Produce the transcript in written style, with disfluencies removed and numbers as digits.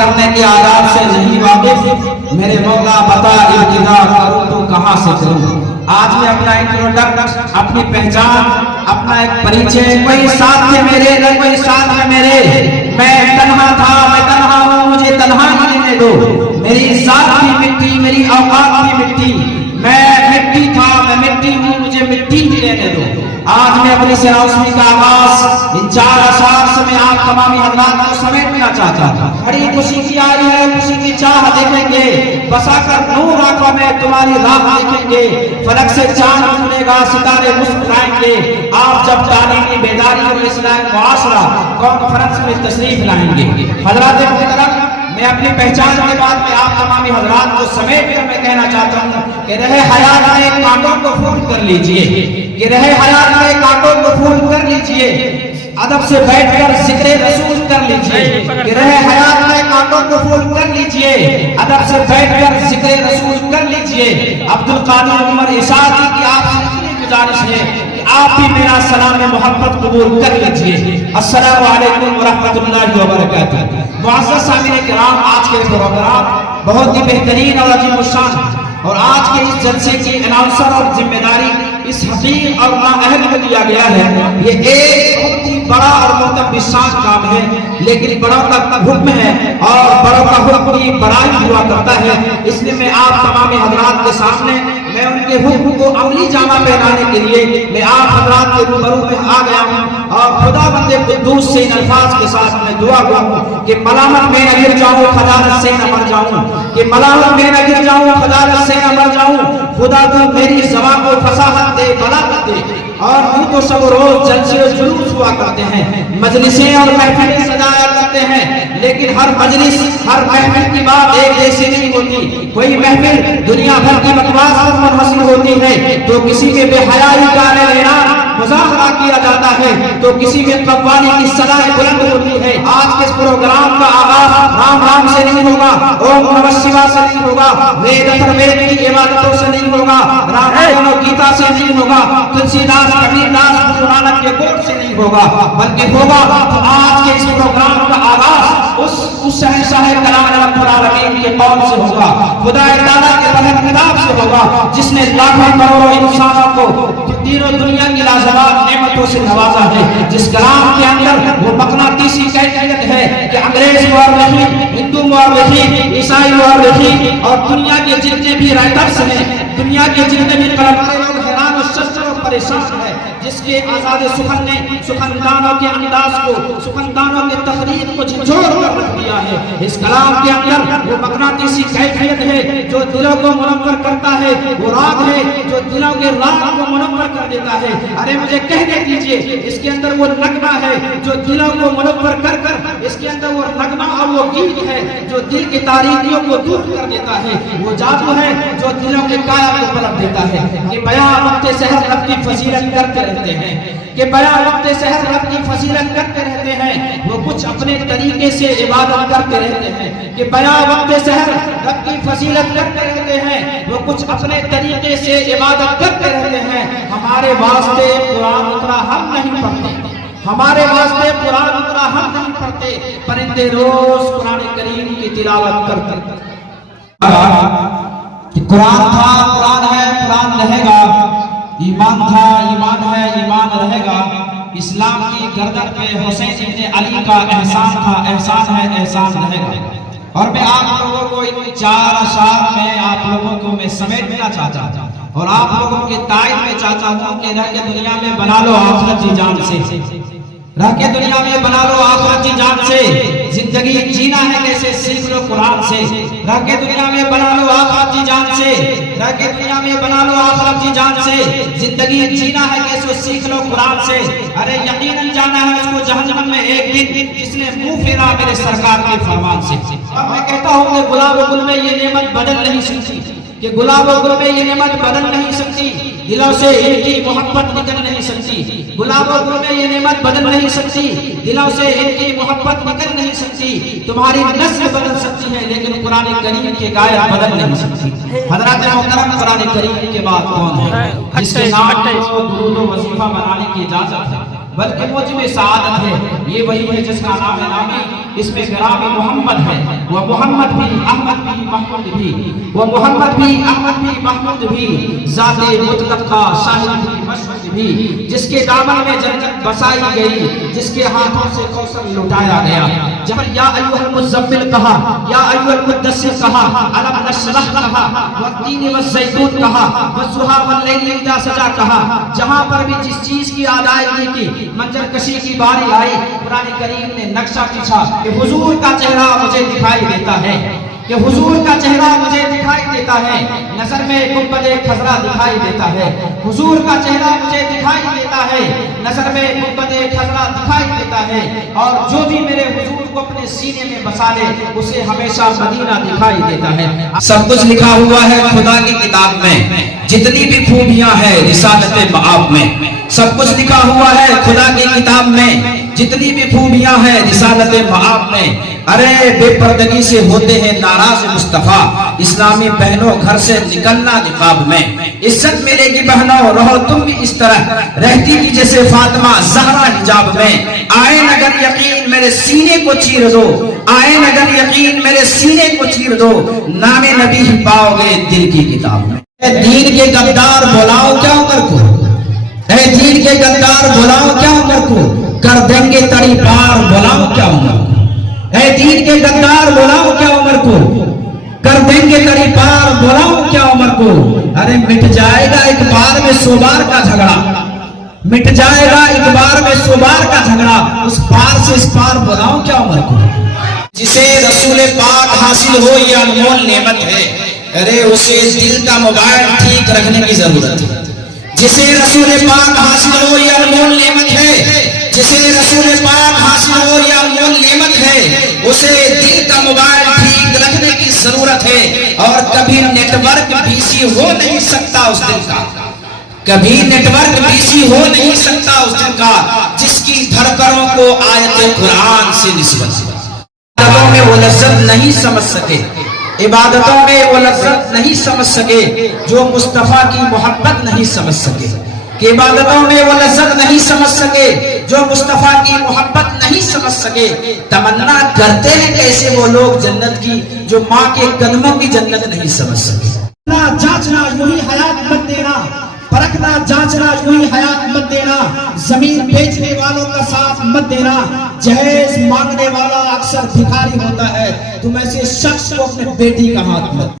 کرنے کے آداب سے نہیں واقف، میرے مولا بتا ابتدا کروں تو کہاں سے کروں۔ آج میں اپنا انٹروڈکٹ، اپنی پہچان، اپنا ایک پریچے، کوئی ساتھ تھے میرے نہ کوئی ساتھ ہے میرے، میں تنہا تھا میں تنہا ہوں، مجھے تنہا ہی رہنے دو، میری ذات بھی مٹی میری اوقات بھی مٹی، میں مٹی تھا میں مٹی ہوں، مجھے مٹی ہی رہنے دو۔ آج میں اپنی سراوسمی کا آغاز ان 4 اشعار سے میں آپ تمامی حضرات کو سمیٹنا چاہتا تھا۔ بڑی خوشی کی آئی ہے، خوشی کی چاہ دیکھیں گے، بسا کر نور آنکھوں میں تمہاری راہ دیکھیں گے، فلک سے چاند کھلے گا ستارے مسکرائیں گے، آپ جب تعلیمی بیداری اور اصلاح معاشرہ کانفرنس میں تشریف لائیں گے۔ حضرات محترم، میں اپنی پہچان کے بعد میں آپ تمامی حضرات کو سمیٹ کر میں کہنا چاہتا ہوں کہ رہے حیات میں کانٹوں کو پھول کر لیجئے، کہ رہے حیات میں کانٹوں کو پھول کر لیجئے، ادب سے بیٹھ کر ذکر رسول کر لیجئے، کہ رہے حیات میں کانٹوں کو پھول کر لیجئے، ادب سے بیٹھ کر ذکر رسول کر لیجئے۔ عبدالقادر عمر اشاعتی کی آپ سے اتنی گزارش ہے کہ آپ بھی میرا سلام محبت قبول کر لیجئے۔ السلام علیکم ورحمۃ اللہ وبرکاتہ۔ معزز سامعین کرام، آج کے پروگرام بہت ہی بہترین اور عظیم الشان، اور آج کے اس جلسے کی اناؤنسر اور ذمہ داری اس حقیق اور نااہل کو دیا گیا ہے۔ یہ ایک بہت ہی بڑا اور محترم شان کام ہے، لیکن بڑوں کا حکم ہے اور بڑوں کا حکم کی بڑائی ہوا کرتا ہے، اس لیے میں آپ تمام حضرات کے سامنے میں ان کے حکم کو عملی جامہ پہنانے کے لیے میں آپ حضرات کے روبرو میں آ گیا ہوں، اور خدا بندے قدوس سے ان الفاظ کے ساتھ میں دعا کروں کہ ملامت میں نہ گر جاؤں خجالت سے نہ مر جاؤں، کہ ملامت میں نہ گر جاؤں خجالت سے نہ مر جاؤں، خدا تو میری زبان کو فصاحت دے بلاغت دے۔ اور ہم تو سب روز جلسے و جلوس ہوا کرتے ہیں، مجلسیں اور محفلیں سجایا کرتے ہیں، لیکن ہر مجلس ہر محفل کی بات ایک جیسی نہیں ہوتی۔ کوئی محفل دنیا بھر کی بکواس پر منحصر ہوتی ہے، تو کسی میں بے حیائی کا اعلان مظاہرہ کیا جاتا ہے، تو کسی میں قوالی کی صدائیں بلند ہوتی ہے۔ آج کے اس پروگرام کا آغاز رام رام سے نہیں ہوگا، اوم نمہ شیوا سے نہیں ہوگا، وید اتر وید کی عبادتوں سے نہیں ہوگا، رامائن و گیتا سے نہیں ہوگا، تلسی داس کبیر داس گرو نانک کے کوٹ سے نہیں ہوگا، بلکہ ہوگا تو آج کے اس پروگرام کا آغاز اس شہنشاہ کلام رب العالمین کے قول سے ہوگا، خدا تعالیٰ کے بلند کتاب سے ہوگا، جس نے لاکھوں کروڑوں انسانوں کو دین و دنیا کی لازوال نعمتوں سے نوازا ہے، جس کلام کے اندر وہ مقناطیسی کیفیت ہے کہ انگریز مورخین، ہندو مورخین، عیسائی مورخین اور دنیا کے جتنے بھی رائٹرز ہیں، دنیا کے جتنے بھی قلمکار لوگ حیران و شرمندہ و پریشان ہیں، جس کے آزاد سخن نے سخندانوں کے انداز کو، سخندانوں کے تحریر کو جھنجھوڑ کر رکھ دیا ہے۔ اس کلام کے اندر وہ مقناطیسی کیفیت ہے جو دلوں کو منور کرتا ہے، وہ راگ ہے جو دلوں کے راگ کو منور کر دیتا ہے۔ ارے مجھے کہنے دیجئے، اس کے اندر وہ نغمہ ہے جو دلوں کو منور کر کر، اس کے اندر وہ نغمہ اور وہ گیت ہے جو دل کی تاریکیوں کو دور کر دیتا ہے، وہ جادو ہے جو دلوں کے کایا کو پلٹ دیتا ہے۔ کہ بیاں وقت سحر رب کی فضیلت کرتے رہتے ہیں، کہ بیاں وقت سحر رب کی فضیلت کرتے رہتے ہیں، وہ کچھ اپنے طریقے سے عبادت کرتے رہتے ہیں، کہ بیاں وقت سحر رب کی فضیلت کرتے رہتے ہیں، وہ کچھ اپنے طریقے سے عبادت کرتے رہتے ہیں۔ ہمارے واسطے قرآن اترا ہم نہیں پڑھتے، ہمارے واسطے قرآن اترا ہم نہیں پڑھتے، پرندے روز قرآن کریم کی تلاوت کرتے کہ قرآن تھا قرآن ہے قرآن رہے گا، ایمان تھا ایمان ہے ایمان رہے گا، اسلام کی گردن پہ حسین ابن علی کا احسان تھا احسان ہے احسان رہے گا۔ اور میں آپ لوگوں کو ان 4 اشعار میں آپ لوگوں کو میں سمیٹنا چاہتا ہوں، اور آپ لوگوں کے تائید میں چاہتا ہوں کہ رہ کے دنیا میں بنا لو آخرت کی جان سے، رہ کے دنیا میں بنا لو آخرت کی جان سے، زندگی جینا ہے کیسے سیکھ لو قرآن سے، رہ کے دنیا میں بنا لو آخرت کی جان سے، رہ کے دنیا میں بنا لو آخرت کی جان سے، زندگی جینا ہے کیسے سیکھ لو قرآن سے۔ ارے یقیناً جانا ہے اس کو جہنم میں ایک دن، جس نے منہ پھیرا میرے سرکار کے فرمان سے۔ اور میں کہتا ہوں کہ گلاب و گل میں یہ نعمت بدل نہیں سکتی، کہ گلاب و گل میں یہ نعمت بدل نہیں سکتی، دلوں سے ان کی محبت نکل نہیں سکتی، گلاب و گل میں یہ نعمت بدل نہیں سکتی، دلوں سے ان کی محبت نکل نہیں سکتی، تمہاری نسل بدل سکتی ہے لیکن قرآن کریم کے غائب بدل نہیں سکتی۔ حضرات محترم، قرآن کریم کے بعد کون ہے جس کے نام کو درود و وظیفہ بنانے کی اجازت ہے، بلکہ موجب سعادت ہے؟ یہ وہی ہے جس کا نام نامی اس میں گرامی محمد ہے، وہ محمد بھی احمد بھی محمود بھی، وہ محمد بھی احمد بھی محمود بھی، ذات مطلق کا شاہد بھی مشہود بھی، جس کے دامن میں جنت بسائی گئی، جس کے ہاتھوں سے کوثر لٹایا گیا، جب یا ایھا المزمل کہا، یا ایھا المدثر کہا، الم نشرح کہا، والتین والزیتون کہا، والضحیٰ واللیل اذا سجا کہا، جہاں پر بھی جس چیز کی ادائیگی کی منظر کشی کی باری آئی، قرآن کریم نے نقشہ کھینچا کہ حضور کا چہرہ مجھے دکھائی دیتا ہے، کہ حضور کا چہرہ مجھے دکھائی دیتا ہے، نظر میں گنبد خضرا دکھائی دیتا ہے، حضور کا چہرہ مجھے دکھائی دیتا ہے، نظر میں گنبد خضرا دکھائی دیتا ہے، اور جو بھی میرے حضور کو اپنے سینے میں بسا لے اسے ہمیشہ مدینہ دکھائی دیتا ہے۔ سب کچھ لکھا ہوا ہے خدا کی کتاب میں، جتنی بھی خوبیاں ہیں رسالت مآب میں، سب کچھ لکھا ہوا ہے خدا کی کتاب میں، جتنی بھی خوبیاں ہیں رسالت مآب میں۔ ارے بے پردگی سے ہوتے ہیں ناراض مصطفیٰ، اسلامی بہنوں گھر سے نکلنا نقاب میں، عزت ملے گی بہنوں رہو تم بھی اس طرح، رہتی کی جیسے فاطمہ زہرا حجاب میں۔ آئے اگر یقین میرے سینے کو چیر دو، آئے اگر یقین میرے سینے کو چیر دو، نام نبی پاؤ گے دل کی کتاب میں۔ اے دین کے غدار بلاؤ کیا عمر کو، اے دین کے غدار بلاؤ کیا عمر کو، کر دیں گے تڑی پار بلاؤ کیا عمر کو، اے دین کے غدار بلاؤ کیا عمر کو، کر دیں گے تڑی پار بلاؤ کیا عمر کو۔ ارے مٹ جائے گا ایک بار میں 100 بار کا جھگڑا، مٹ جائے گا ایک بار میں 100 بار کا جھگڑا، اس پار سے اس پار بلاؤ کیا عمر کو۔ جسے رسول پاک حاصل ہو یہ انمول نعمت ہے، ارے اسے دل کا موبائل ٹھیک رکھنے کی ضرورت ہے۔ جسے رسول پاک حاصل ہو یہ انمول نعمت ہے، جسے رسول پاک حاصل ہو یہ انمول نعمت ہے، اسے دل کا موبائل ٹھیک رکھنے کی ضرورت ہے، اور کبھی نیٹ ورک بیسی ہو نہیں سکتا اس دل کا، کبھی نیٹ ورک بیسی ہو نہیں سکتا اس دل کا، جس کی دھڑکنوں کو آیت قرآن سے نسبت۔ عبادتوں میں وہ لذت نہیں سمجھ سکے، عبادتوں میں وہ لذت نہیں سمجھ سکے جو مصطفیٰ کی محبت نہیں سمجھ سکے، کہ عبادتوں میں وہ لذت نہیں سمجھ سکے جو مصطفیٰ کی محبت نہیں سمجھ سکے۔ تمنا کرتے ہیں کیسے وہ لوگ جنت کی جو ماں کے قدموں کی جنت نہیں سمجھ سکے۔ جانچنا یوں ہی حیات مت دینا، پرکھنا جانچنا یوں ہی حیات مت دینا، زمین بیچنے والوں کا ساتھ مت دینا، جہیز مانگنے والا اکثر بھکاری ہوتا ہے، تم ایسے شخص کو اپنے بیٹی کا ہاتھ مت